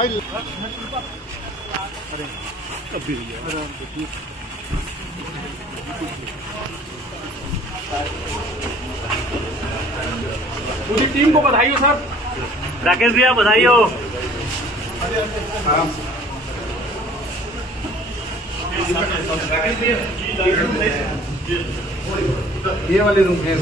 अरे अभी पूरी टीम को बधाई हो सर। राकेश भैया बधाई हो। ये वाले रूम है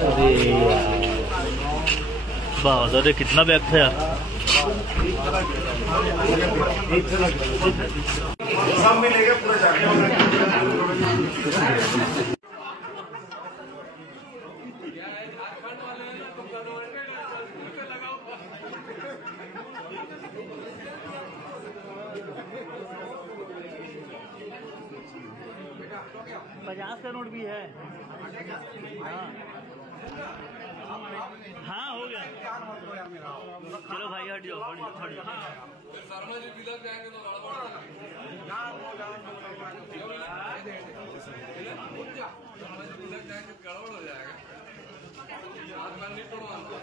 अरे बहादुर कितना बैग था यार। सब मिलेगा पूरा जाके। पचास का नोट भी है। हाँ हो गया। चलो भाई हट जाओ हट जाओ। शर्मा जी किधर जाएंगे तो गड़बड़ हो जाएगा। हाथ में नहीं तोड़वाना।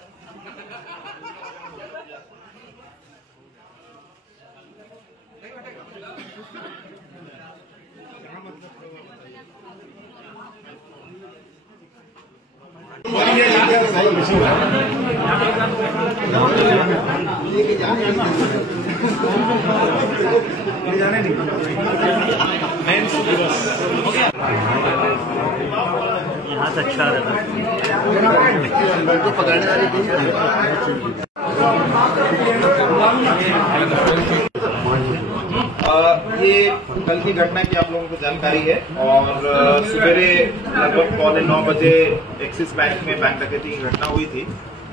यहाँ से अच्छा रहता पकड़ने वाली ये कल की घटना की आप लोगों को जानकारी है और सवेरे लगभग 8:45 बजे एक्सिस बैंक में बैंक डकैती की घटना हुई थी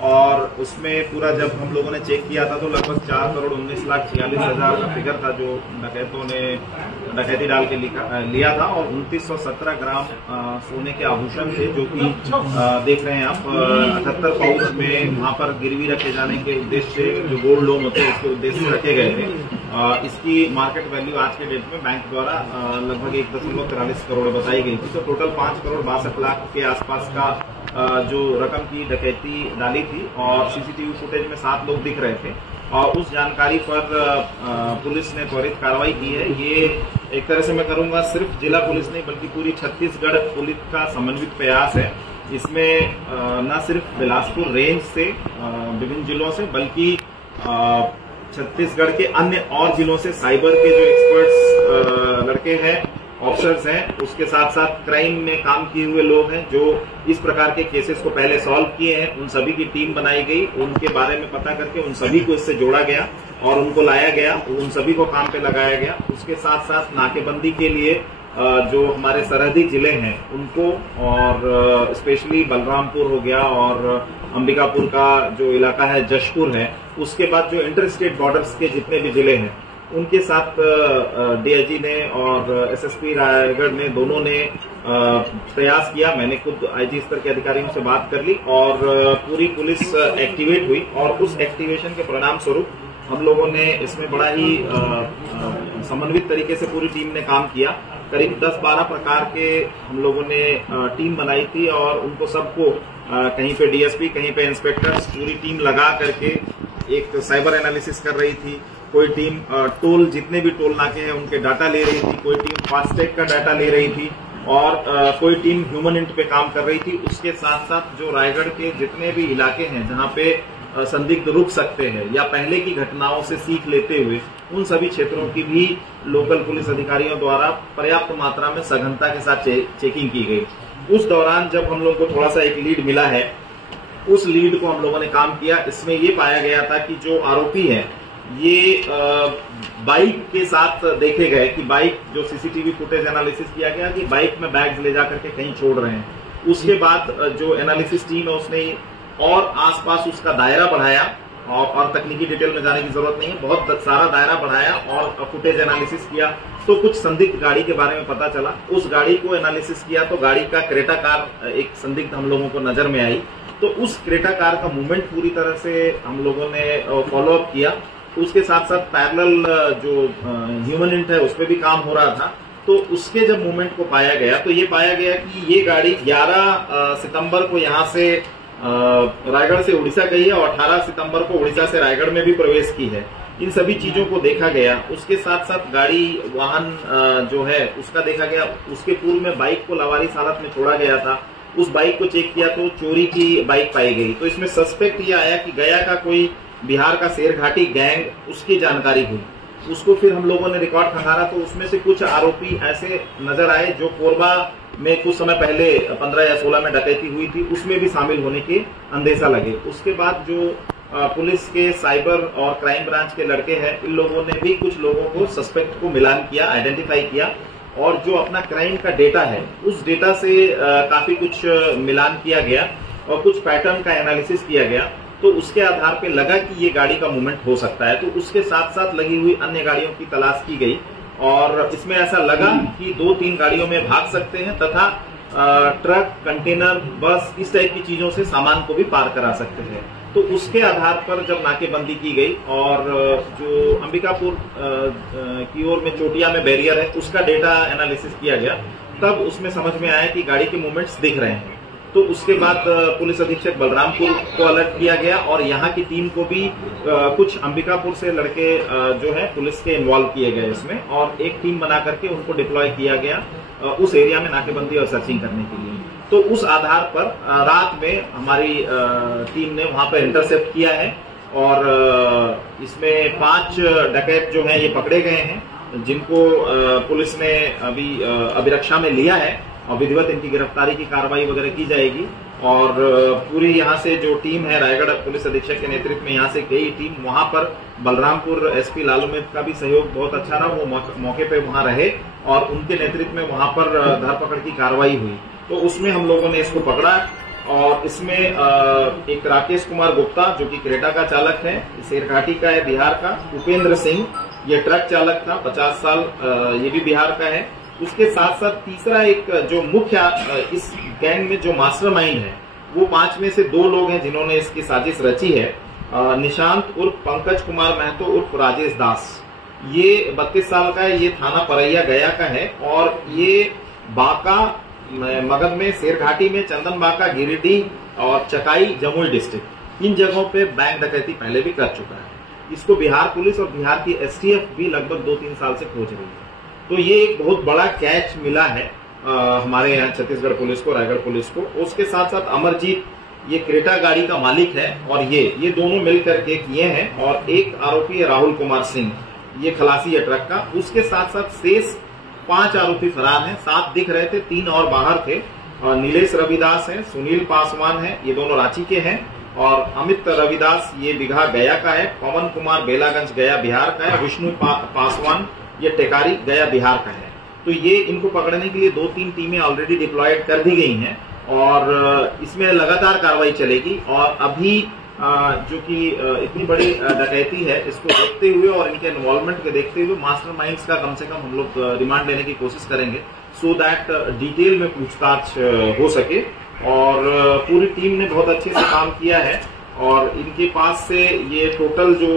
और उसमें पूरा जब हम लोगों ने चेक किया था तो लगभग 4,19,46,000 का फिगर था जो डकैतों ने डकैती डाल के लिया था और 2917 ग्राम सोने के आभूषण थे जो कि देख रहे हैं आप 78 पाउच में वहां पर गिरवी रखे जाने के उद्देश्य से जो गोल्ड लोन होते हैं उसके उद्देश्य से रखे गए थे। इसकी मार्केट वैल्यू आज के डेट में बैंक द्वारा लगभग 1.43 करोड़ बताई गई थी। तो टोटल 5,62,00,000 के आसपास का जो रकम की डकैती डाली थी और सीसीटीवी फुटेज में 7 लोग दिख रहे थे और उस जानकारी पर पुलिस ने त्वरित कार्रवाई की है। ये एक तरह से मैं करूंगा सिर्फ जिला पुलिस नहीं बल्कि पूरी छत्तीसगढ़ पुलिस का समन्वित प्रयास है। इसमें न सिर्फ बिलासपुर रेंज से विभिन्न जिलों से बल्कि छत्तीसगढ़ के अन्य और जिलों से साइबर के जो एक्सपर्ट्स लड़के हैं ऑफिसर्स हैं उसके साथ साथ क्राइम में काम किए हुए लोग हैं जो इस प्रकार के केसेस को पहले सॉल्व किए हैं उन सभी की टीम बनाई गई। उनके बारे में पता करके उन सभी को इससे जोड़ा गया और उनको लाया गया, उन सभी को काम पे लगाया गया। उसके साथ साथ नाकेबंदी के लिए जो हमारे सरहदी जिले हैं उनको और स्पेशली बलरामपुर हो गया और अंबिकापुर का जो इलाका है जशपुर है, उसके बाद जो इंटर स्टेट बॉर्डर्स के जितने भी जिले हैं उनके साथ डीआईजी ने और एसएसपी रायगढ़ ने दोनों ने प्रयास किया। मैंने खुद आईजी स्तर के अधिकारियों से बात कर ली और पूरी पुलिस एक्टिवेट हुई और उस एक्टिवेशन के परिणाम स्वरूप हम लोगों ने इसमें बड़ा ही समन्वित तरीके से पूरी टीम ने काम किया। करीब 10-12 प्रकार के हम लोगों ने टीम बनाई थी और उनको सबको कहीं पे डीएसपी कहीं पे इंस्पेक्टर्स पूरी टीम लगा करके एक साइबर एनालिसिस कर रही थी। कोई टीम टोल जितने भी टोल नाके हैं उनके डाटा ले रही थी, कोई टीम फास्टैग का डाटा ले रही थी और कोई टीम ह्यूमन इंट पे काम कर रही थी। उसके साथ साथ जो रायगढ़ के जितने भी इलाके हैं जहां पे संदिग्ध रुक सकते हैं या पहले की घटनाओं से सीख लेते हुए उन सभी क्षेत्रों की भी लोकल पुलिस अधिकारियों द्वारा पर्याप्त मात्रा में सघनता के साथ चेकिंग की गई। उस दौरान जब हम लोग को थोड़ा सा एक लीड मिला है, उस लीड को हम लोगों ने काम किया। इसमें ये पाया गया था कि जो आरोपी है ये बाइक के साथ देखे गए कि बाइक जो सीसीटीवी फुटेज एनालिसिस किया गया कि बाइक में बैग्स ले जाकर के कहीं छोड़ रहे हैं। उसके बाद जो एनालिसिस टीम है उसने और आसपास उसका दायरा बढ़ाया और तकनीकी डिटेल में जाने की जरूरत नहीं है, बहुत सारा दायरा बढ़ाया और फुटेज एनालिसिस किया तो कुछ संदिग्ध गाड़ी के बारे में पता चला। उस गाड़ी को एनालिसिस किया तो गाड़ी का क्रेटा कार एक संदिग्ध हम लोगों को नजर में आई तो उस क्रेटा कार का मूवमेंट पूरी तरह से हम लोगों ने फॉलो अप किया। उसके साथ साथ पैरेलल जो ह्यूमन इंट है उस पर भी काम हो रहा था। तो उसके जब मूवमेंट को पाया गया तो ये पाया गया कि ये गाड़ी 11 सितंबर को यहाँ से रायगढ़ से उड़ीसा गई है और 18 सितंबर को उड़ीसा से रायगढ़ में भी प्रवेश की है। इन सभी चीजों को देखा गया। उसके साथ साथ गाड़ी वाहन जो है उसका देखा गया। उसके पूर्व में बाइक को लावारिस हालत में छोड़ा गया था। उस बाइक को चेक किया तो चोरी की बाइक पाई गई। तो इसमें सस्पेक्ट ये आया कि गया का कोई बिहार का शेरघाटी गैंग उसकी जानकारी हुई। उसको फिर हम लोगों ने रिकॉर्ड खंगाला तो उसमें से कुछ आरोपी ऐसे नजर आए जो कोरबा में कुछ समय पहले 15 या 16 में डकैती हुई थी उसमें भी शामिल होने के अंदेशा लगे। उसके बाद जो पुलिस के साइबर और क्राइम ब्रांच के लड़के हैं इन लोगों ने भी कुछ लोगों को सस्पेक्ट को मिलान किया, आइडेंटिफाई किया और जो अपना क्राइम का डेटा है उस डेटा से काफी कुछ मिलान किया गया और कुछ पैटर्न का एनालिसिस किया गया। तो उसके आधार पे लगा कि ये गाड़ी का मूवमेंट हो सकता है। तो उसके साथ साथ लगी हुई अन्य गाड़ियों की तलाश की गई और इसमें ऐसा लगा कि 2-3 गाड़ियों में भाग सकते हैं तथा ट्रक, कंटेनर, बस इस टाइप की चीजों से सामान को भी पार करा सकते हैं। तो उसके आधार पर जब नाकेबंदी की गई और जो अंबिकापुर की ओर में चोटिया में बैरियर है उसका डेटा एनालिसिस किया गया तब उसमें समझ में आया कि गाड़ी के मूवमेंट्स दिख रहे हैं। तो उसके बाद पुलिस अधीक्षक बलरामपुर को अलर्ट किया गया और यहाँ की टीम को भी कुछ अंबिकापुर से लड़के जो है पुलिस के इन्वॉल्व किए गए इसमें और एक टीम बना करके उनको डिप्लॉय किया गया उस एरिया में नाकेबंदी और सर्चिंग करने के लिए। तो उस आधार पर रात में हमारी टीम ने वहां पर इंटरसेप्ट किया है और इसमें 5 डकैत जो हैं ये पकड़े गए हैं जिनको पुलिस ने अभी अभिरक्षा में लिया है और विधिवत इनकी गिरफ्तारी की कार्रवाई वगैरह की जाएगी। और पूरी यहाँ से जो टीम है रायगढ़ पुलिस अधीक्षक के नेतृत्व में यहाँ से गई टीम वहां पर बलरामपुर एसपी लालू मित का भी सहयोग बहुत अच्छा रहा। वो मौके पे वहां रहे और उनके नेतृत्व में वहां पर धरपकड़ की कार्रवाई हुई। तो उसमें हम लोगों ने इसको पकड़ा और इसमें एक राकेश कुमार गुप्ता जो कि क्रेटा का चालक है, शेरघाटी का है बिहार का, उपेंद्र सिंह ये ट्रक चालक था 50 साल ये भी बिहार का है। उसके साथ साथ तीसरा एक जो मुख्य इस गैंग में जो मास्टरमाइंड है वो 5 में से 2 लोग हैं जिन्होंने इसकी साजिश रची है। निशांत उर्फ पंकज कुमार महतो उर्फ राजेश दास, ये 32 साल का है, ये थाना परैया गया का है और ये बांका मगध में शेरघाटी में चंदन बांका, गिरिडीह और चकाई जमुई डिस्ट्रिक्ट इन जगहों पे बैंक डकैती पहले भी कर चुका है। इसको बिहार पुलिस और बिहार की एसटीएफ भी लगभग 2-3 साल से खोज रही है। तो ये एक बहुत बड़ा कैच मिला है हमारे यहाँ छत्तीसगढ़ पुलिस को, रायगढ़ पुलिस को। उसके साथ साथ अमरजीत ये क्रेटा गाड़ी का मालिक है और ये दोनों मिलकर के किए हैं और एक आरोपी है राहुल कुमार सिंह, ये खलासी है ट्रक का। उसके साथ साथ शेष 5 आरोपी फरार हैं। 7 दिख रहे थे, 3 और बाहर थे। नीलेश रविदास है, सुनील पासवान है, ये दोनों रांची के हैं और अमित रविदास ये बिघा गया का है, पवन कुमार बेलागंज गया बिहार का है, विष्णु पासवान ये टेकारी गया बिहार का है। तो ये इनको पकड़ने के लिए 2-3 टीमें ऑलरेडी डिप्लॉयड कर दी गई हैं और इसमें लगातार कार्रवाई चलेगी। और अभी जो कि इतनी बड़ी डकैती है इसको देखते हुए और इनके इन्वॉल्वमेंट को देखते हुए मास्टरमाइंड्स का कम से कम हम लोग रिमांड लेने की कोशिश करेंगे सो दैट डिटेल में पूछताछ हो सके। और पूरी टीम ने बहुत अच्छे से काम किया है और इनके पास से ये टोटल जो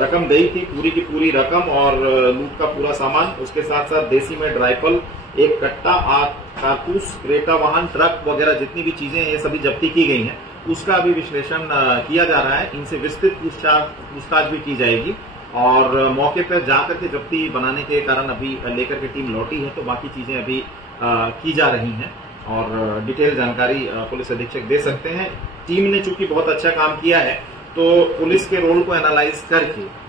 रकम गई थी पूरी की पूरी रकम और लूट का पूरा सामान, उसके साथ साथ देसी मेड राइफल, एक कट्टा, 8 कारतूस, क्रेटा वाहन, ट्रक वगैरह जितनी भी चीजें ये सभी जब्ती की गई हैं उसका अभी विश्लेषण किया जा रहा है। इनसे विस्तृत पूछताछ भी की जाएगी और मौके पर जाकर के जब्ती बनाने के कारण अभी लेकर के टीम लौटी है। तो बाकी चीजें अभी की जा रही हैं और डिटेल जानकारी पुलिस अधीक्षक दे सकते हैं। टीम ने चूंकि बहुत अच्छा काम किया है तो पुलिस के रोल को एनालाइज करके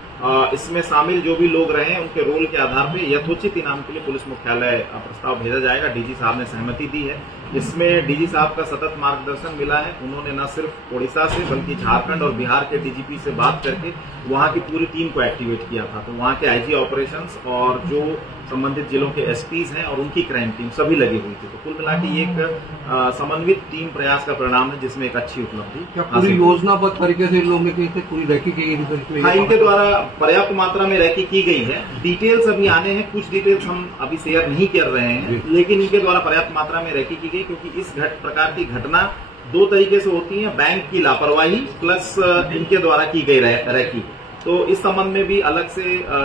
इसमें शामिल जो भी लोग रहे हैं उनके रोल के आधार पर यथोचित इनाम के लिए पुलिस मुख्यालय प्रस्ताव भेजा जाएगा। डीजी साहब ने सहमति दी है। इसमें डीजी साहब का सतत मार्गदर्शन मिला है। उन्होंने न सिर्फ ओडिशा से बल्कि झारखंड और बिहार के डीजीपी से बात करके वहां की पूरी टीम को एक्टिवेट किया था। तो वहां के आईजी ऑपरेशंस और जो संबंधित जिलों के एसपीज हैं और उनकी क्राइम टीम सभी लगी हुई थी। तो कुल मिला के एक समन्वित टीम प्रयास का परिणाम है जिसमें एक अच्छी उपलब्धि। पूरी योजनाबद्ध तरीके से लोगों में पूरी रैकी की गई? हाँ, इनके द्वारा पर्याप्त मात्रा में रैकी की गई है। डिटेल्स अभी आने हैं, कुछ डिटेल्स हम अभी शेयर नहीं कर रहे हैं, लेकिन इनके द्वारा पर्याप्त मात्रा में रैकी की गई क्योंकि इस प्रकार की घटना दो तरीके से होती है, बैंक की लापरवाही प्लस इनके द्वारा की गई रैकी। तो इस संबंध में भी अलग से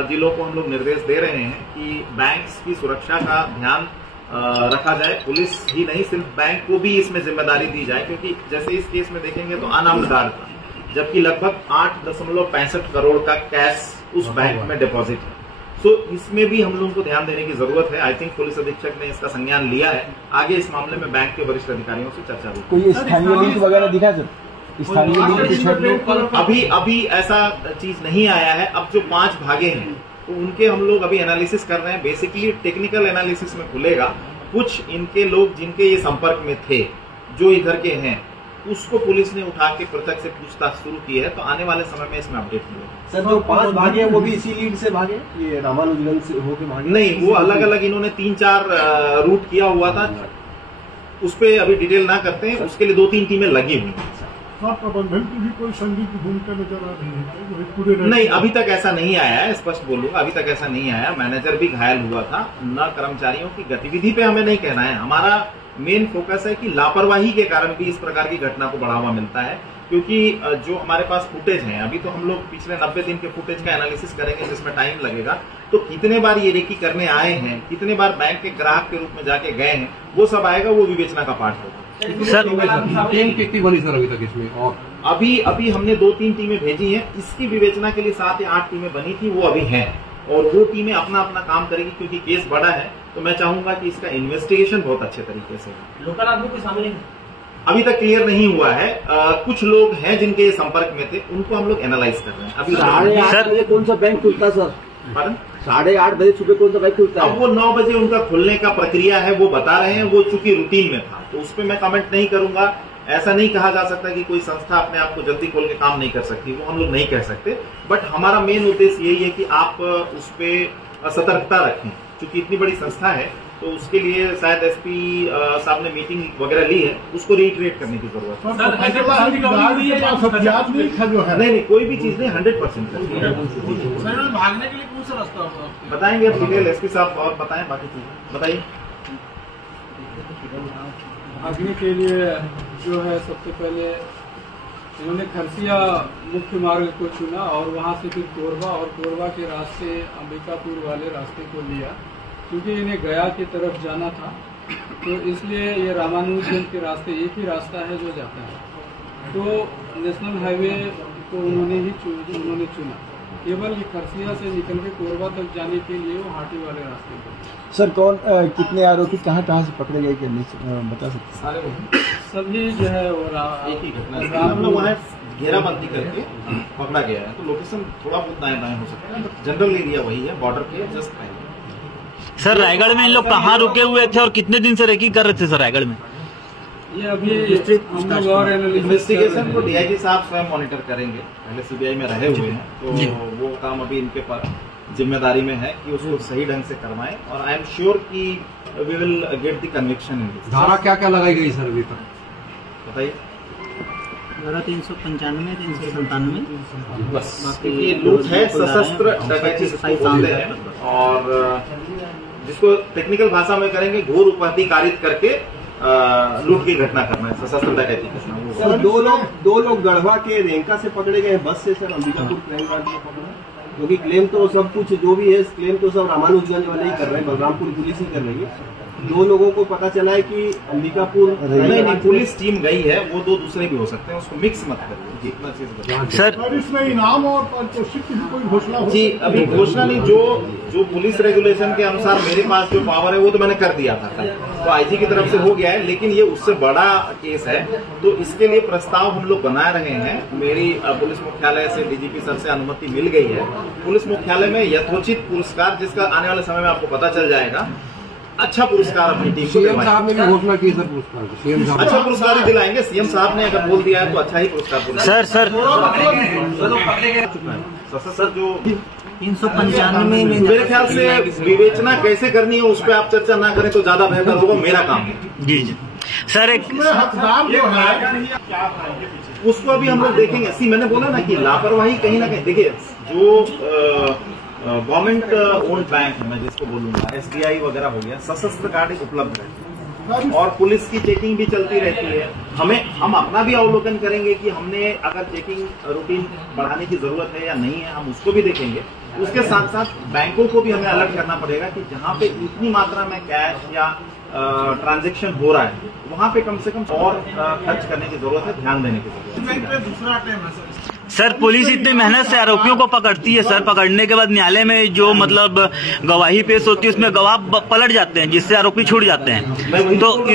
जिलों को हम लोग निर्देश दे रहे हैं कि बैंक्स की सुरक्षा का ध्यान रखा जाए। पुलिस ही नहीं, सिर्फ बैंक को भी इसमें जिम्मेदारी दी जाए, क्योंकि जैसे इस केस में देखेंगे तो अनामदार था, जबकि लगभग 8.65 करोड़ का कैश उस बैंक में डिपॉजिट है। तो इसमें भी हम लोगों को ध्यान देने की जरूरत है। आई थिंक पुलिस अधीक्षक ने इसका संज्ञान लिया है। आगे इस मामले में बैंक के वरिष्ठ अधिकारियों से चर्चा होगी। कोई स्थानीय लिंक वगैरह दिखा सर? स्थानीय लिंक अभी ऐसा चीज नहीं आया है। अब जो 5 भागे हैं तो उनके हम लोग अभी एनालिसिस कर रहे हैं। बेसिकली टेक्निकल एनालिसिस में खुलेगा। कुछ इनके लोग जिनके ये संपर्क में थे, जो इधर के हैं, उसको पुलिस ने उठा के पृथक से पूछताछ शुरू की है। तो आने वाले समय में इसमें अपडेट मिलेगा। सर जो 5 भागे हैं वो भी इसी लीड से भागे, ये रामानुजगंज से होके भागे? नहीं, वो अलग अलग इन्होंने 3-4 रूट किया हुआ था। उस पर अभी डिटेल ना करते हैं, उसके लिए 2-3 टीमें लगी हुई हैं। प्रबंधन की भी कोई संगीत की भूमिका नजर आ रही है? पूरे नहीं, अभी तक ऐसा नहीं आया है। स्पष्ट बोलूंगा, अभी तक ऐसा नहीं आया। मैनेजर भी घायल हुआ था। न कर्मचारियों की गतिविधि पे हमें नहीं कहना है। हमारा मेन फोकस है कि लापरवाही के कारण भी इस प्रकार की घटना को बढ़ावा मिलता है। क्योंकि जो हमारे पास फुटेज है, अभी तो हम लोग पिछले 90 दिन के फुटेज का एनालिसिस करेंगे, जिसमें टाइम लगेगा। तो कितने बार ये रेकी करने आए हैं, कितने बार बैंक के ग्राहक के रूप में जाके गए हैं, वो सब आएगा। वो विवेचना का पार्ट होगा। सर टीम कितनी बनी सर अभी तक इसमें? और अभी हमने 2-3 टीमें भेजी हैं। इसकी विवेचना के लिए 7 या 8 टीमें बनी थी, वो अभी हैं। और वो टीमें अपना अपना काम करेगी, क्योंकि केस बड़ा है। तो मैं चाहूंगा कि इसका इन्वेस्टिगेशन बहुत अच्छे तरीके से हो। लोकल आदमी कोई शामिल है? अभी तक क्लियर नहीं हुआ है। कुछ लोग हैं जिनके संपर्क में थे, उनको हम लोग एनालाइज कर रहे हैं। अभी 8:30 बजे कौन सा बैंक खुलता सर? पardon? 8:30 बजे सुबह कौन सा बैंक खुलता अब है? वो 9 बजे उनका खुलने का प्रक्रिया है, वो बता रहे हैं। वो चूंकि रूटीन में था, तो उस पर मैं कमेंट नहीं करूंगा। ऐसा नहीं कहा जा सकता कि कोई संस्था अपने आप को जल्दी खोल के काम नहीं कर सकती, वो हम लोग नहीं कह सकते। बट हमारा मेन उद्देश्य यही है कि आप उस पर सतर्कता रखें। क्योंकि इतनी बड़ी संस्था है, तो उसके लिए शायद एसपी साहब ने मीटिंग वगैरह ली है, उसको रीइटरेट करने की जरूरत है। नहीं, कोई भी चीज नहीं, 100% भागने के लिए कौन सा रास्ता होगा? बताएंगे अब डिटेल एसपी साहब और बताएं बाकी चीजें। बताइए। भागने के लिए जो है, सबसे पहले इन्होंने खरसिया मुख्य मार्ग को चुना और वहां से फिर कोरबा और कोरबा के रास्ते अंबिकापुर वाले रास्ते को लिया, क्योंकि इन्हें गया की तरफ जाना था। तो इसलिए ये रामानुजगंज के रास्ते एक ही रास्ता है जो जाता है। तो नेशनल हाईवे को उन्होंने चुना। केवल ये खरसिया से निकल के कोरबा तक जाने के लिए वो हाटी वाले रास्ते पर। सर कौन कितने आरोपी कहाँ से पकड़े गए, बता सकते? सारे सभी जो है वो एक ही घटना हम लोग वहाँ घेराबंदी करके पकड़ा गया है। तो लोकेशन थोड़ा बहुत दाएं बाएं हो सकता है, जनरल एरिया वही है, बॉर्डर के जस्ट पहले। सर रायगढ़ में इन लोग कहाँ रुके हुए थे और कितने दिन से रेकी कर रहे थे सर रायगढ़ में? ये अभी हम लोग और इन्वेस्टिगेशन को डीआईजी साहब स्वयं मॉनिटर करेंगे। पहले सीबीआई में रहे हुए हैं, तो वो काम अभी इनके पर जिम्मेदारी में है कि उसको सही ढंग से करवाएं। और आई एम श्योर कि we will get the conviction in this. धारा क्या क्या लगाई गई सर अभी तक बताइए। धारा 395, 397 बस ये लूट है, सशस्त्र डकैती जिसको बोलते हैं, और जिसको टेक्निकल भाषा में करेंगे घोर उपाधि कारित करके लूट की घटना करना है, सशस्त्र डकैती करना। सर दो लोग गढ़वा के रेंका से पकड़े गए बस से सर, अंबिकापुर क्राइम ब्रांच में पकड़ा। क्योंकि क्लेम तो सब कुछ जो भी है, क्लेम तो सब रामानुजगंज वाले ही कर रहे हैं, बलरामपुर पुलिस ही कर रही है। 2 लोगों को पता चला है कि अंबिकापुर नहीं, पुलिस टीम गई है, वो 2 दूसरे भी हो सकते हैं, उसको मिक्स मत करिए। इतना चीज सर इसमें इनाम और पारितोषिक की भी कोई घोषणा हो? जी अभी घोषणा नहीं, जो पुलिस रेगुलेशन के अनुसार मेरे पास जो पावर है वो तो मैंने कर दिया था कल, तो आईजी की तरफ से हो गया है। लेकिन ये उससे बड़ा केस है, तो इसके लिए प्रस्ताव हम लोग बना रहे हैं। मेरी पुलिस मुख्यालय से डीजीपी सर से अनुमति मिल गई है। पुलिस मुख्यालय में यथोचित पुरस्कार, जिसका आने वाले समय में आपको पता चल जाएगा, अच्छा पुरस्कार अपनी टीम को सीएम साहब ने भी घोषणा की सर पुरस्कार की। सीएम साहब अच्छा पुरस्कार ही दिलाएंगे। सीएम साहब ने अगर बोल दिया है तो अच्छा ही पुरस्कार दिलाएंगे। सर सर जो 395 में मेरे ख्याल से विवेचना कैसे करनी है उस पर आप चर्चा ना करें तो ज्यादा बेहतर होगा, मेरा काम है। जी सर एक हकदार जो है उसको अभी हम लोग देखेंगे। सी मैंने बोला ना कि लापरवाही कहीं ना कहीं, देखिए जो गवर्नमेंट ओन्ड बैंक है, मैं जिसको बोलूंगा एसबीआई वगैरह हो गया, सशस्त्र गार्ड उपलब्ध है। और पुलिस की चेकिंग भी चलती रहती है। हम अपना भी अवलोकन करेंगे कि हमने अगर चेकिंग रूटीन बढ़ाने की जरूरत है या नहीं है, हम उसको भी देखेंगे। उसके साथ साथ बैंकों को भी हमें अलर्ट करना पड़ेगा कि जहां पे इतनी मात्रा में कैश या ट्रांजैक्शन हो रहा है वहां पे कम से कम और खर्च करने की जरूरत है, ध्यान देने की जरूरत है। सर पुलिस इतनी मेहनत से आरोपियों को पकड़ती है सर, पकड़ने के बाद न्यायालय में जो मतलब गवाही पेश होती है उसमें गवाह पलट जाते हैं, जिससे आरोपी छूट जाते हैं। तो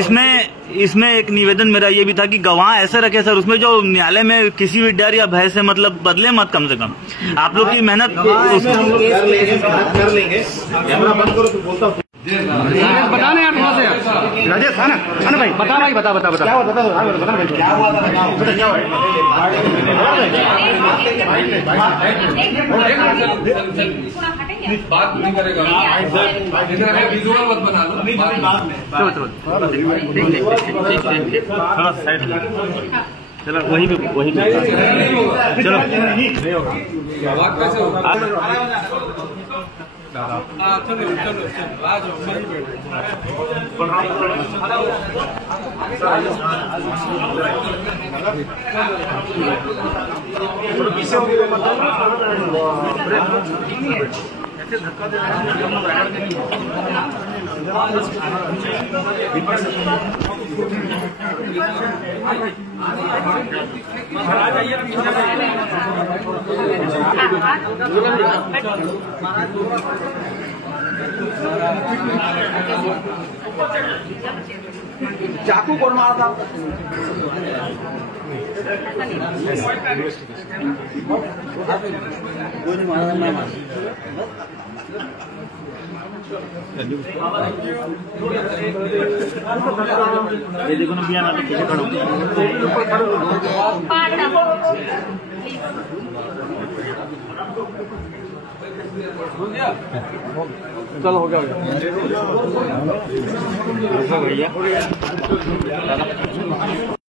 इसमें एक निवेदन मेरा ये भी था कि गवाह ऐसे रखे सर, उसमें जो न्यायालय में किसी भी डर या भय से मतलब बदले मत, कम से कम आप लोग की मेहनत हम लोग कर लेंगे। कैमरा बंद करो तो बोलता हूँ। बता ना यार, थोड़ा सा यार राजेश, आना भाई, बता भाई, बता क्या हुआ, बता भाई क्या हुआ था, क्या हुआ। बात नहीं करेगा, विजुअल मत बना लो, बाद में चलो वही चलो बात कैसे होगा। चलो आ जाओ, सही चाकू कौन मारा था? ये देखो ना भैया, ना तो पीछे खड़ो। चलो हो गया भैया